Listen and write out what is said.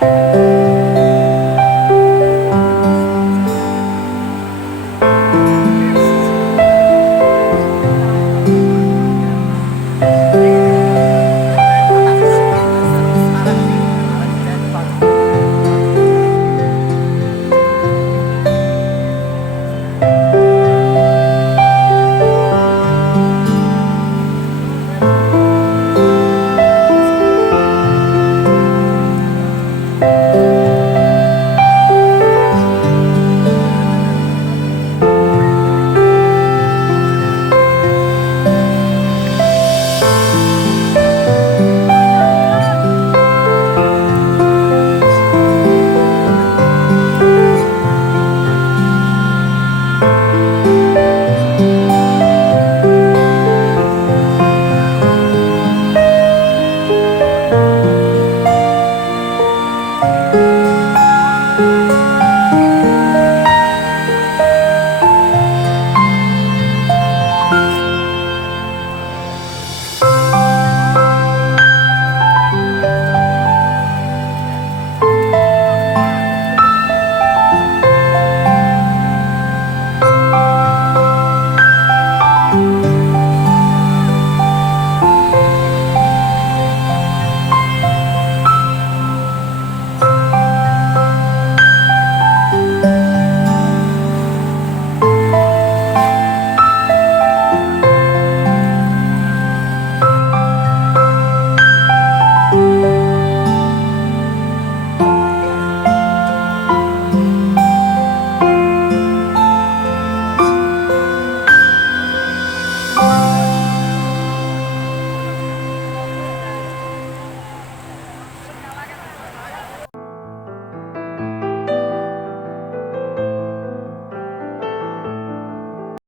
Bye.